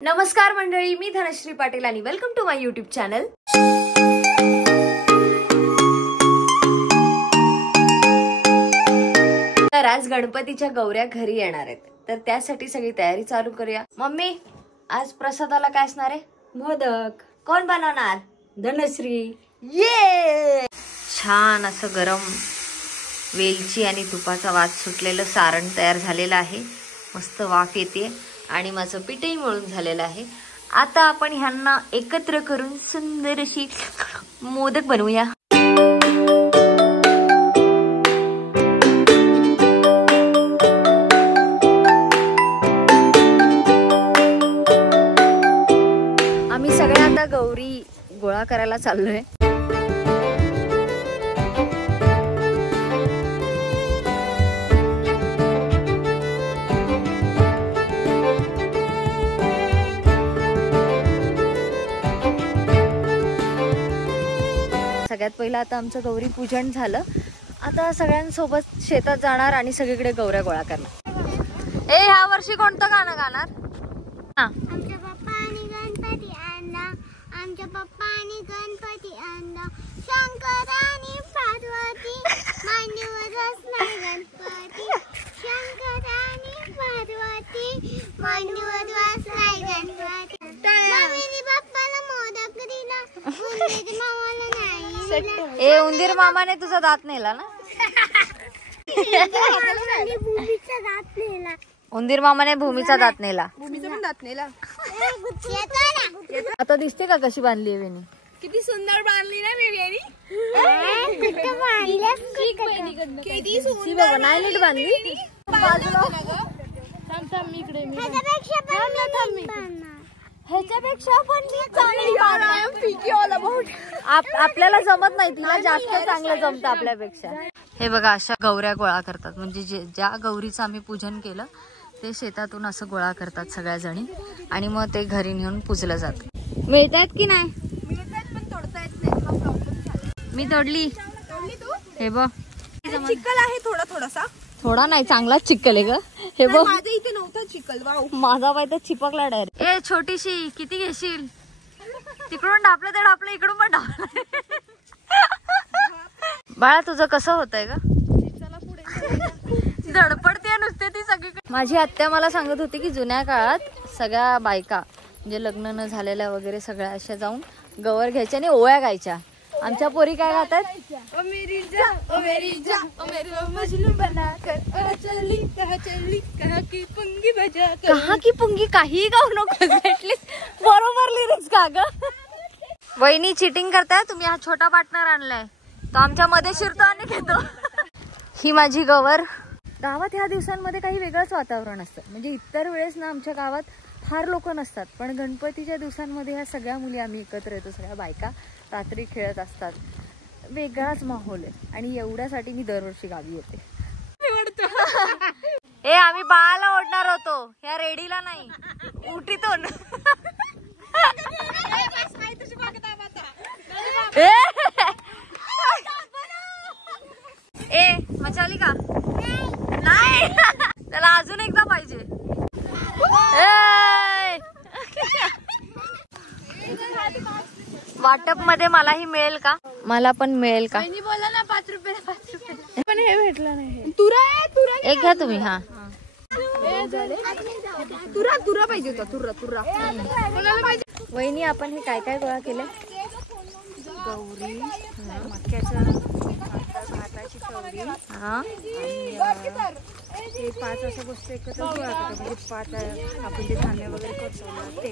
नमस्कार मंडळी, मी धनश्री पाटील आणि welcome to my YouTube channel. तर आज गणपतीच्या गौऱ्या घरी येणार आहेत, तर त्यासाठी सगळी तयारी चालू करूया। मम्मी, आज प्रसादाला काय असणार आहे? मोदक। कोण बनवणार? धनश्री। ये छान असं गरम वेलची आणि तुपाचा वास सुटलेलं सारण तयार झालेलं आहे। मस्त वाफ येते आणि माझं पीठही मळून झालेलं आहे। आता आपण ह्यांना एकत्र करून सुंदर अशी मोदक बनवूया। आम्ही सगळे आता गौरी गोळा करायला चाललोय। सगळ्यात पहिला आता आमचं गौरी पूजन झालं। आता सगळ्यांसोबत शेतात जाणार आणि सगळीकडे गौऱ्या गोळा करणार। ह्या वर्षी कोणतं गाणं गाणार? आमच्या पप्पानी गणपती आणला, आमच्या पप्पानी गणपती आणला, शंकरानी पार्वती मांडीवर बसलाय गणपती, शंकरानी पार्वती मांडीवर बसलाय गणपती। मम्मीनी पप्पाला मोदक दिला, उंदीर मामाला नाही। उंदीर मामाने तुझा दात नेला ना? भूमीचा दात नेला। उंदीर मामाने भूमीचा दात नेला। भूमीचा पण दात नेला। आता दिसते का कशी बांधली आहे वेणी? किती सुंदर बांधली ना मी वेणी। किती सुंदर नाही नीट बांधली। ह्याच्यापेक्षा पण आपल्याला जमत नाही, तिला जास्त चांगलं जमतं आपल्यापेक्षा। हे बघा, अशा गौऱ्या गोळा करतात, म्हणजे ज्या गौरीचं आम्ही पूजन केलं ते शेतातून असं गोळा करतात सगळ्या जणी आणि मग ते घरी नेऊन पूजलं जातं। मिळतात की नाही? मिळतात पण तोडता येत नाही। मी तोडली। हे बघ, चिखल आहे थोडा थोडासा। थोडा नाही, चांगलाच चिखल आहे ग। हे बघ, माझ्या इथे नव्हता चिखल। वाव, माझा पाय तर चिपकला डायरेक्ट। ए छोटीशी, किती घेशील? तिकडून ढापलं तर ढापलं, इकडून पण ढापलं। बाळा, तुझं कसं होतंय ग? धडपडते नुसते ती सगळीकडे। माझी आत्या मला सांगत होती की जुन्या काळात सगळ्या बायका म्हणजे लग्न न झालेल्या वगैरे सगळ्या अशा जाऊन गवर घ्यायच्या आणि ओव्या गायच्या। आमच्या पोरी काय गातात? कहा की पुंगी, काही गाऊ नको। बरोबर लिरिक्स का ग? वहिनी चिटिंग करताय तुम्ही। हा छोटा पार्टनर आणलाय तो आमच्या मध्ये शिरतो आणि घेतो। ही माझी गवर। गावात ह्या दिवसांमध्ये काही वेगळंच वातावरण असतं, म्हणजे इतर वेळेस ना आमच्या गावात फार लोक नसतात, पण गणपतीच्या दिवसांमध्ये ह्या सगळ्या मुली आम्ही एकत्र येतो, सगळ्या बायका रात्री खेळत असतात। वेगळाच माहोल आहे आणि एवढ्यासाठी मी दरवर्षी गावी येते। आम्ही बाळाला ओढणार होतो, ह्या रेडीला नाही, उठीतून। मचावली का? नाही, त्याला अजून एकदा पाहिजे। वाटप मध्ये मलाही मिळेल का? मला पण मिळेल का? बोला ना, 5 रुपये 5 रुपये पण हे भेटलं नाही। तुरा एक घ्या तुम्ही। हा, तुरा पाहिजे होता। तुरा कोणाला पाहिजे? वहिनी, आपण हे काय काय गोळा केलं? गौरी, मक्याचं भाताची चवरी, ते 5 असं वस्तू एकत्र गोळा करतो, म्हणजे 5 आपण जे धान्य वगैरे करतो ते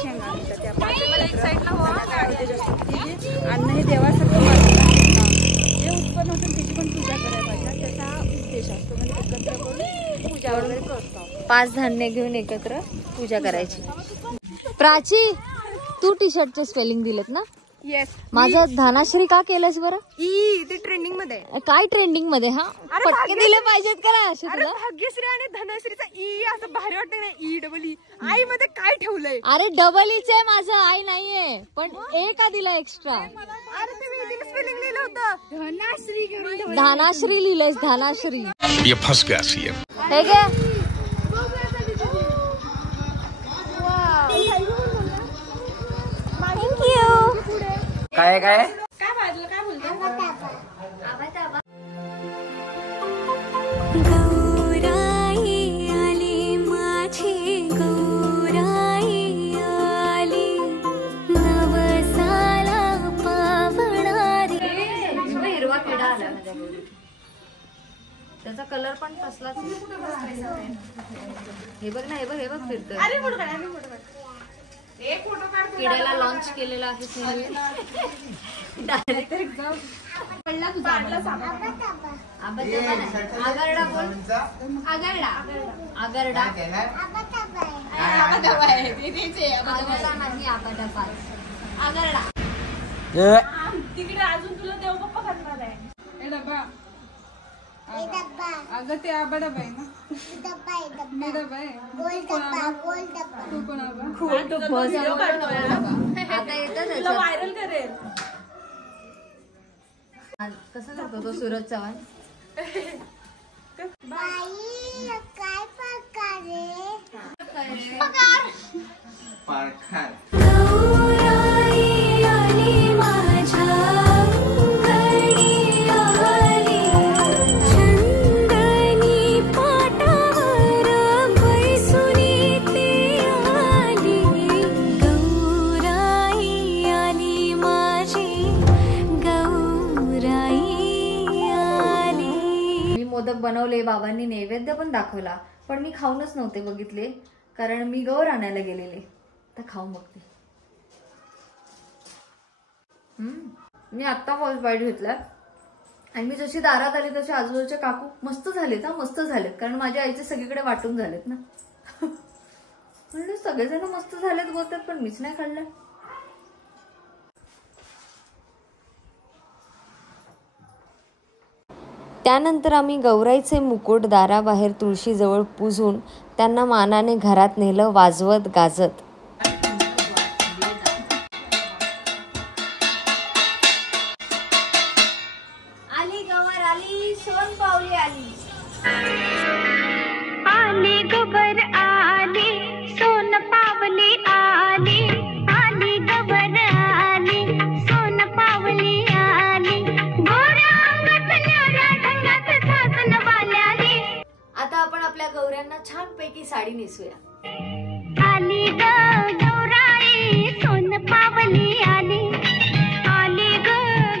शेंगा मिळतात त्या 5 अन्न हे देवासाठी जे उत्पन्न होतं त्याची पण पूजा करायला पाहिजे, त्याचा उद्देश असतो। म्हणजे एकत्र करून पूजा वगैरे करतो। 5 धान्य घेऊन एकत्र पूजा करायची। प्राची, तू टी शर्टचे स्पेलिंग दिलेत ना? येस। माझं धनाश्री का केलंस बरं? ते ट्रेंडिंग मध्ये। काय ट्रेंडिंग मध्ये? हा, पटके दिले पाहिजेत का नाही असे तुला? भाग्यश्री आणि धनश्रीचा ई असं भारी वाटतं ना, ई डबल ई। आई मध्ये काय ठेवलंय? अरे डबल ईच आहे माझं, आई नाहीये, पण ए का दिला एक्स्ट्रा? अरे ते वेगळं स्पेलिंग लिहिलं होतं, धनाश्री। धनाश्री लिहिलंयस, धनाश्री। ये फंस गया सीएम। हे घे। काय काय काय वाजलं, काय बोलतो? गौराई आली माझी गौराई आली नवसाला पावणारी. हिरवा किडा आला माझ्या घरी. त्याचा कलर पण तसलाच आहे. हे बघ ना, हे बघ फिरतोय. किड्याला लॉन्च केलेला आहे. डायरेक्ट आगरडा बोल. आगरडा आगरडा आगरडा. तिकडे अजून तुला देव बाप्पा करणार आहे. हे डब्बा. अगं ते आबा डबा आहे ना. मी डबा आहे. तू कोण आबा? आता येतं तुला व्हायरल करेल. कसं करतो तो सूरज चव्हाण. बाई काय पारखार गौराई आली माझ्या घरी आली चंदनी पाटावर बैसुनी ती आली. गौराई आली माझी गौराई आली. मी मोदक बनवले, बाबांनी नैवेद्य पण दाखवला, पण मी खाऊनच नव्हते बघितले कारण मी गौर आणायला गेलेले. तर खाऊन बघते. मी आत्ता फर्स्ट बाईट घेतला आणि मी जशी दारात आली तसे आजूबाजूचे काकू मस्त झालेत. मस्त झालेत कारण माझ्या आईचे सगळीकडे वाटून झालेत ना. म्हणजे सगळेजण मस्त झालेत बोलतात पण मीच नाही खाल्लं. त्यानंतर आम्ही गौराईचे मुकुट दाराबाहेर तुळशीजवळ पूजून त्यांना मानाने घरात नेलं वाजवत गाजत. आली गवर आली, सोन पावली आली. आली गबर आली सोन पावली आली. आली गबर आली सोन पावली आली. गोऱ्या अंगात न्याऱ्या ढंगात सासन वाल्याली. आता आपण आपल्या गौऱ्यांना छानपैकी साडी नेसूया. आली ग गौराई सोन पावली आली. आली ग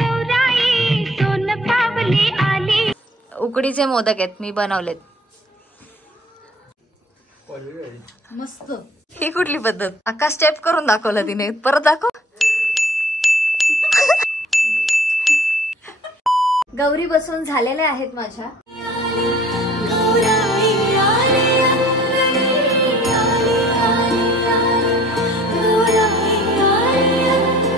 गौराई सोन पावली आली. उकडीचे मोदक आहेत, मी बनवलेत. मस्त. ही कुठली पद्धत? अक्का स्टेप करून दाखवलं तिने. परत दाखव. गौरी बसून झालेल्या आहेत माझ्या.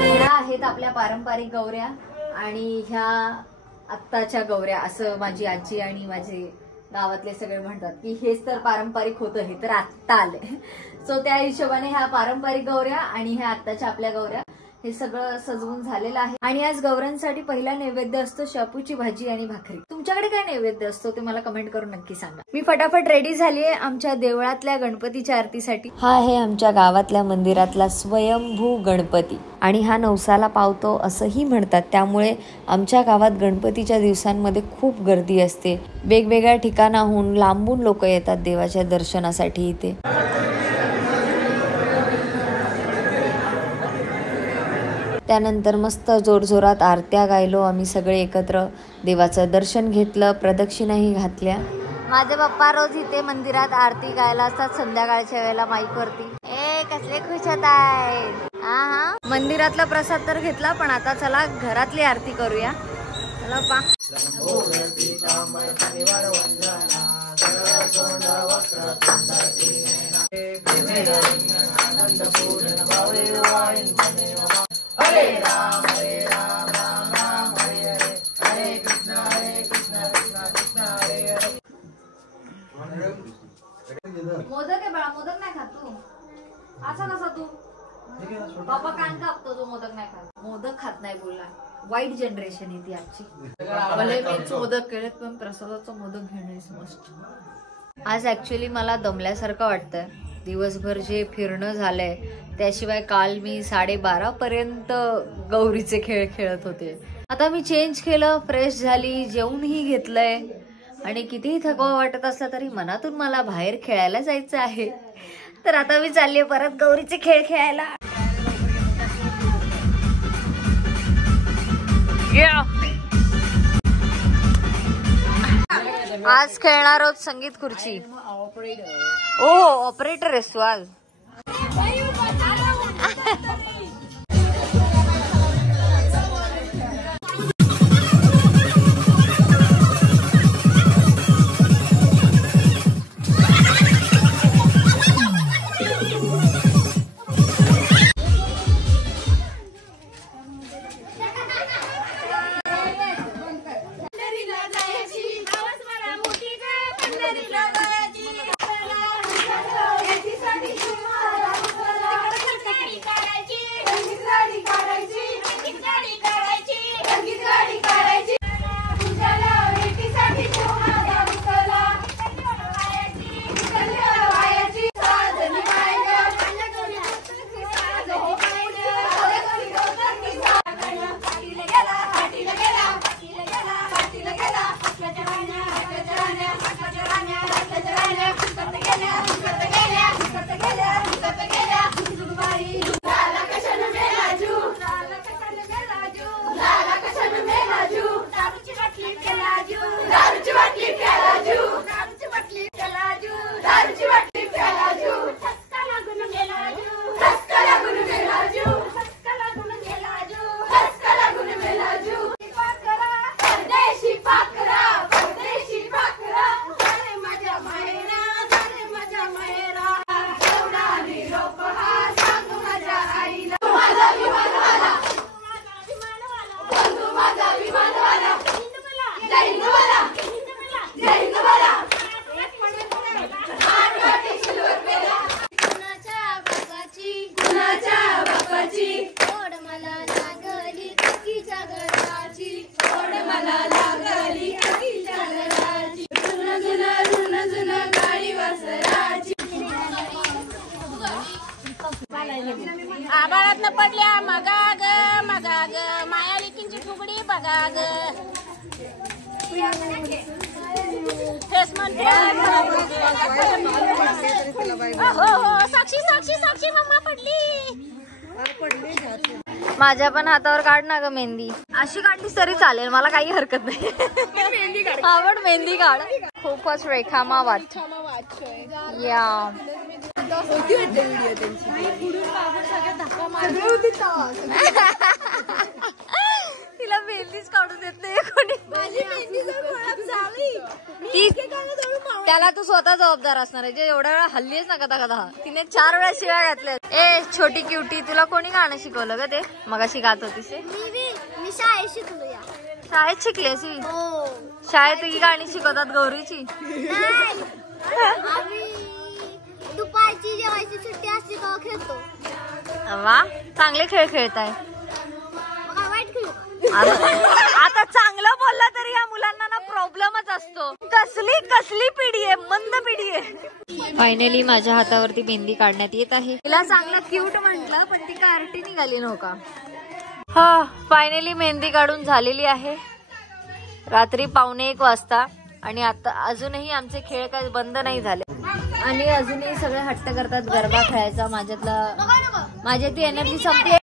ह्या आहेत आपल्या पारंपरिक गौऱ्या आणि ह्या आत्ताच्या गौऱ्या असं माझी आजी आणि माझे गावातले सगळे म्हणतात की हेच तर पारंपरिक होतं, हे तर आत्ता आलंय. सो त्या हिशोबाने ह्या पारंपरिक गौऱ्या आणि ह्या आत्ताच्या आपल्या गौऱ्या हे सगळं सजवून झालेलं आहे. आणि आज गौऱ्यांसाठी पहिला नैवेद्य असतो शापूची भाजी आणि भाकरी. तुमच्याकडे काय नैवेद्य असतो ते मला कमेंट करून नक्की सांगा. मी फटाफट रेडी झालीये आमच्या देवळातल्या गणपतीच्या आरतीसाठी. हा आहे आमच्या गावातल्या मंदिरातला स्वयंभू गणपती आणि हा नवसाला पावतो असंही म्हणतात. त्यामुळे आमच्या गावात गणपतीच्या दिवसांमध्ये खूप गर्दी असते. वेगवेगळ्या ठिकाणाहून लांबून लोक येतात देवाच्या दर्शनासाठी इथे. त्यानंतर मस्त जोरजोरात आरत्या गायलो आम्ही सगळे एकत्र. देवाचं दर्शन घेतलं, प्रदक्षिणाही घातल्या. माझे पप्पा रोज इथे मंदिरात आरती गायला असतात संध्याकाळच्या वेळेला माईक वरती. कसले खुश होत आहेत. हा मंदिरातला प्रसाद तर घेतला, पण आता चला घरातली आरती करूया. चला पा. हरे राम राम राम हरे हरे. हरे कृष्ण कृष्ण कृष्ण हरे हरे. मोदक आहे बाळा, मोदक नाही खात तू. असा कसा तू? बाबा कान कापतो तो मोदक नाही खात. मोदक खात नाही बोलला. वाईट जनरेशन आहे ती आजची. भले मीच मोदक केलेत पण प्रसादाचा मोदक घेणं इज मस्ट. आज ऍक्च्युअली मला दमल्यासारखं वाटतंय दिवसभर जे फिरणं झालंय त्याशिवाय काल मी 12:30 पर्यंत गौरीचे खेळ खेळत होते. आता मी चेंज केलं, फ्रेश झाली, जेवूनही घेतलंय आणि कितीही थकवा वाटत असला तरी मनातून मला बाहेर खेळायला जायचं आहे. तर आता मी चालली परत गौरीचे खेळ खेळायला. आज खेळणार आहोत संगीत खुर्ची. ओ ऑपरेटर आहेस तू आज. आबाळातनं पडल्या मगाग मगाग माया लिकींची फुगडी बघाग. हो साक्षी साक्षी साक्षी मम्मा पडली. माझ्या पण हातावर काढ ना ग मेहंदी. अशी काढलीस तरी चालेल, मला काही हरकत नाही. आवड मेहंदी काढ. खूपच रेखामा वाट या तिला मेहंदीच काढून देत नाही कोणी. त्याला तू स्वतः जबाबदार असणार आहे. जे एवढ्या वेळा हल्लीच ना कदा कदा. तिने 4 वेळा शिव्या घातल्या. ए छोटी क्युटी, तुला कोणी गाणं शिकवलं ग? ते मगाशी गात होतीस. मी शाळेत शिकलो या. शाळेत शिकलीस? शाळेत ही गाणी शिकवतात गौरीची? दुपारची जेवायची सुट्टी असते तेव्हा खेळतो. वा, चांगले खेळ खेळताय. मग वाईट खेळू. आता चांगलं बोलला तरी या मुलांना ना प्रॉब्लेमच असतो. कसली पिढी आहे, मंद पिढी आहे. फायनली माझ्या हातावरती मेहंदी काढण्यात येत आहे. तिला चांगलं क्यूट म्हंटल पण ती कार्टी निघाली नव्हता. हा, फायनली मेहंदी काढून झालेली आहे. रात्री 1:45 वाजता आणि आता अजूनही आमचे खेळ काही बंद नाही झाले आणि अजूनही सगळे हट्ट करतात गरबा खेळायचा. माझ्यातली एनर्जी संपली.